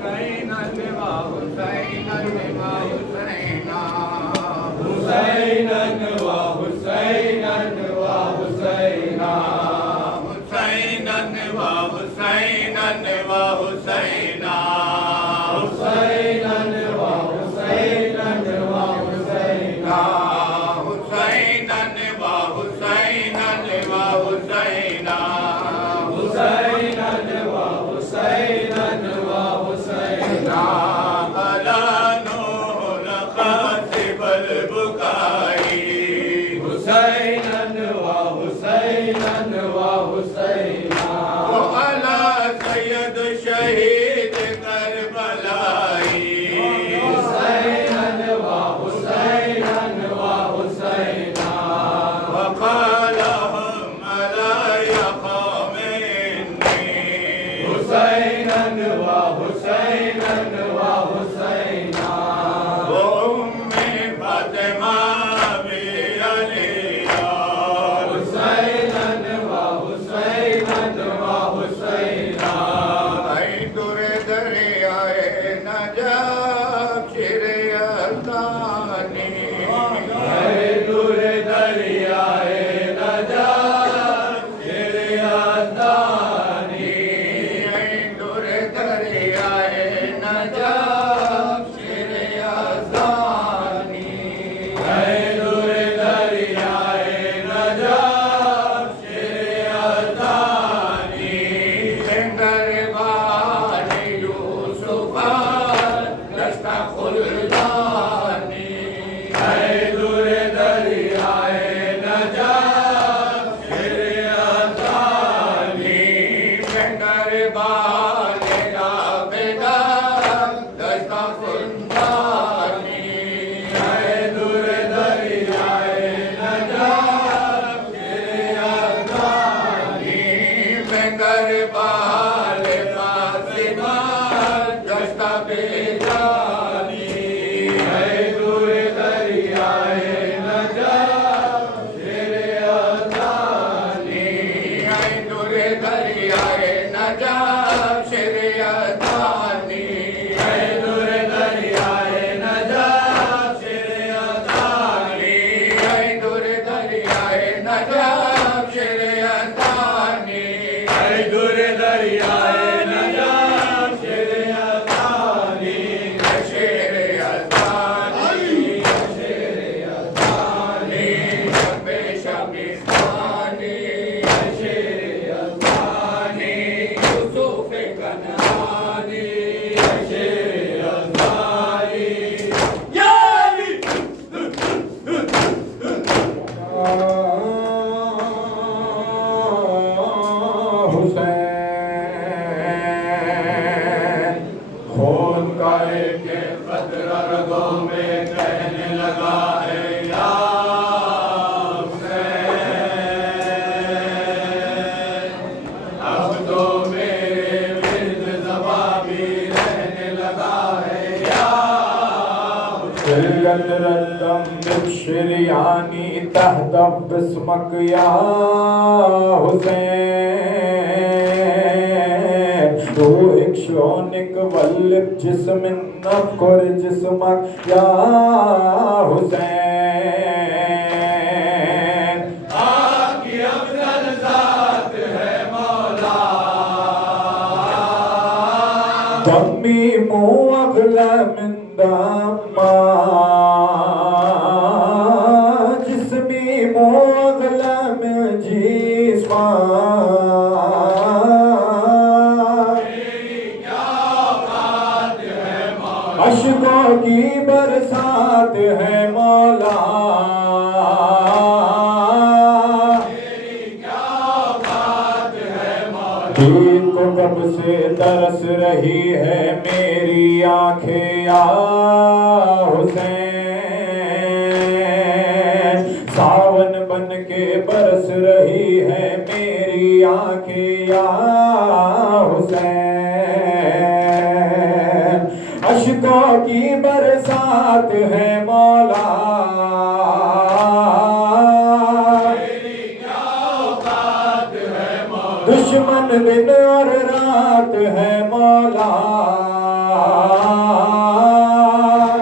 हुसैनन व हुसैनन व हुसैना हुसैनन व हुसैनन व हुसैना हुसैनन व हुसैनन व हुसैना हुसैनन व हुसैनन व हुसैना हुसैनन व हुसैनन व हुसैना हुसैनन व हुसैनन व हुसैना अला नूर ख़ातिबल बुकाई हुसैनन व हुसैनन व हुसैना अला सैयद शहीद करबलाई हुसैनन व हुसैनन व हुसैना वक़ालहुम अला यक़ौम इन्नी हुसैनन व हुसैनन व हुसैना व उम्मे फातिमा बि अलिया हुसैनन व हुसैनन व हुसैना ऐ दुरे दरियाए नजाब शिरयतानी ऐ दुरे दरियाए नजाब शिरयतानी ऐ दुरे दरियाए नजाब शिरयतानी ऐ दुरे दरियाए नजाब शिरयतानी दरबार यूसुफ दस्ता खुलदानी ऐ दुरे दरियाए नजाब शिरयतानी दरबार राबेदार दस्ता खुलदानी ऐ दुरे दरियाए नजाब शिरयतानी दरबार फातिमा दस्ता बेजानी ऐ दुरे दरियाए नजाब शिरयतानी ऐ दुरे दरियाए नजाब शिरयतानी ऐ दुरे दरियाए नजाब शिरयतानी ऐ दुरे दरियाए नजाब शिरयतानी ऐ दुरे दरियाए नजाब शिरयतानी शिरयतानी शिरयतानी शबे शबिस्तानी शिरयतानी के बद्र रगों में कहने लगा है या हुसैन। अब तो मेरे विर्द ज़बां भी रहने लगा है या हुसैन। रद्दम बिश्रियानी तहदब बिस्मक या हुसैन। तू एक शोनिक वल्लिब जिस्मिन नफ़्कुर जिस्मक या हुसैन। आपकी अफ़ज़ल ज़ात है मौला दम्मी मुअग़ला मिन दम्मा जिस्मी मुअग़ला मिन जिस्मा। अश्कों की बरसात है मौला तेरी क्या बात है मौला। दीन को कब से तरस रही है मेरी आंखें या हुसैन। सावन बन के बरस रही है मेरी आंखें या हुसैन। अश्कों की बरसात है मौला तेरी क्या औकात है मौला। दुश्मन दिन और रात है मौला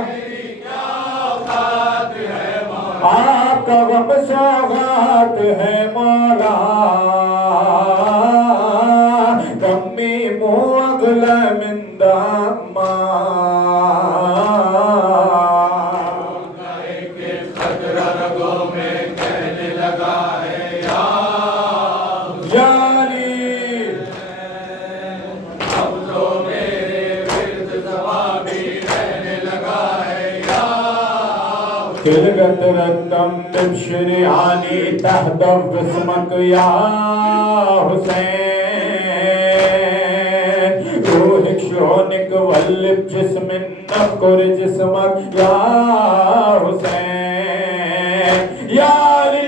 तेरी क्या औकात है मौला। आपका गम सौगात है मौला गम्मी मुअग़ला मिन दम्मा। रगों में कहने लगा है या अब तो मेरे विर्द ज़बां भी रहने लगा है या तिलगत रत्तम बिश्रियानी तहदब बिस्मक या हुसैन। रूहिक शोनिक वल्लिब जिस्मिन नफ़्कुर जिस्मक या हुसैन। यारी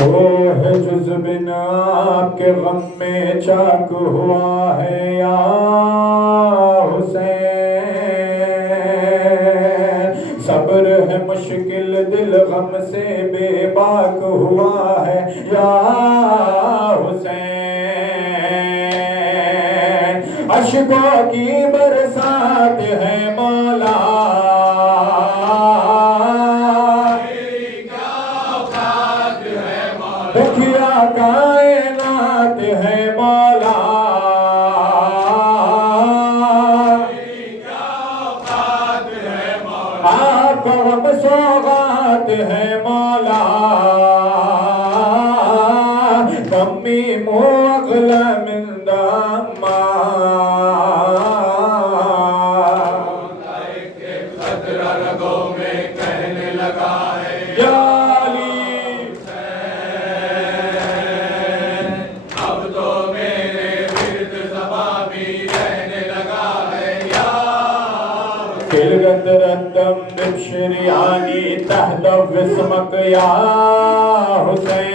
वो है जुज़ बिना आपके गम में चाक हुआ है या हुसैन। सब्र है मुश्किल दिल गम से बेबाक हुआ है या हुसैन। अश्कों की बरसात है मौला तेरी क्या औकात है मौला। दुखिया कायनात है मौला तेरी क्या औकात है मौला। आपका गम सौगात है मौला दम्मी मुअग़ला मिन दम्मा। रगों में कहने लगा है या हुसैन। अब तो मेरे विर्द ज़बां भी रहने लगा है या तिलगत रद्दम बिश्रियानी तहदब बिस्मक या हुसैन।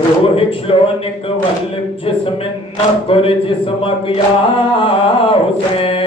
रूहिक शोनिक वल्लिब जिस्मिन नफ़्कुर जिस्मक या हुसैन।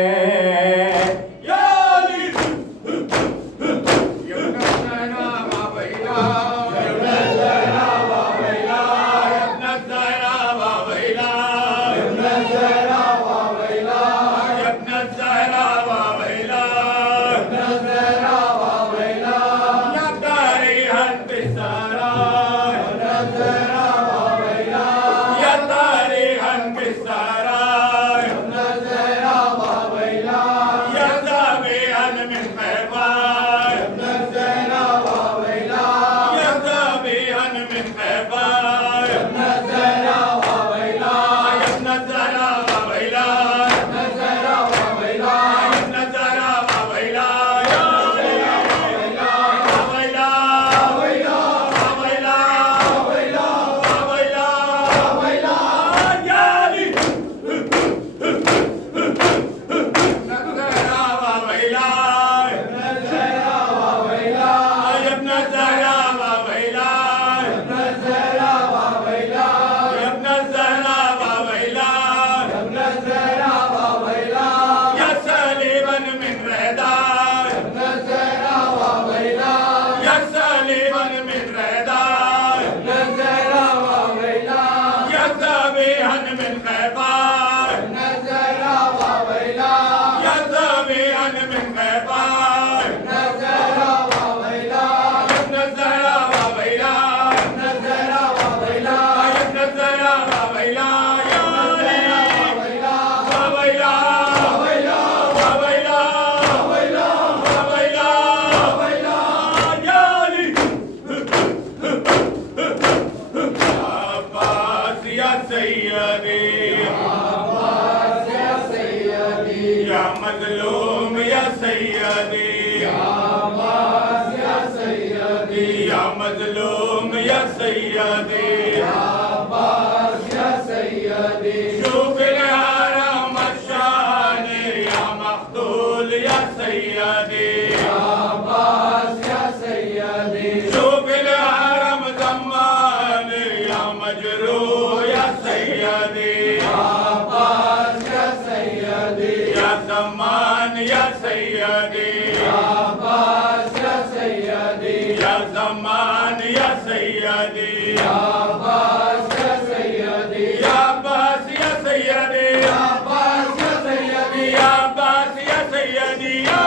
या सैयदी या अब्बास या सैयदी शूफिल हरम शान या मखदूल या सैयदी या अब्बास या सैयदी शूफिल हरम ज़मान या मजरूह या सैयदी या अब्बास या सैयदी या ज़मान या सैयदी या अब्बास या सैयदी या ज़मान या सैयदी या अब्बास या सैयदी या अब्बास या सैयदी या अब्बास या सैयदी या अब्बास या सैयदी या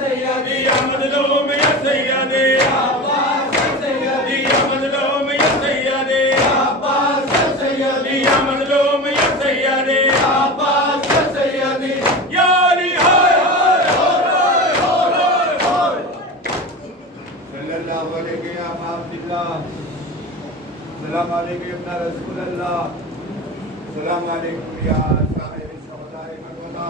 सैयदी या मज़लूम या सैयदी या अब्बास या सैयदी या मज़लूम या सैयदी या अब्बास या सैयदी या मज़लूम या सैयदी या अब्बास या सैयदी या अली हाय हाय हाय हाय हाय सल्लल्लाहु अलैहि या अब्दुल्लाह सलाम अलैकुम या रसूल अल्लाह सलाम अलैकुम या साहिब शहदाए करबला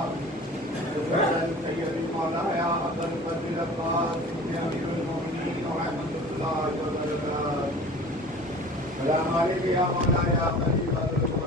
सैयदी मौलाना अब्दुल कदीर अब्बास या अमीरुल मोमिनीन व रहमतुल्लाह व बरकातहू सलाम अलैकुम या मौलाना खलीफतुल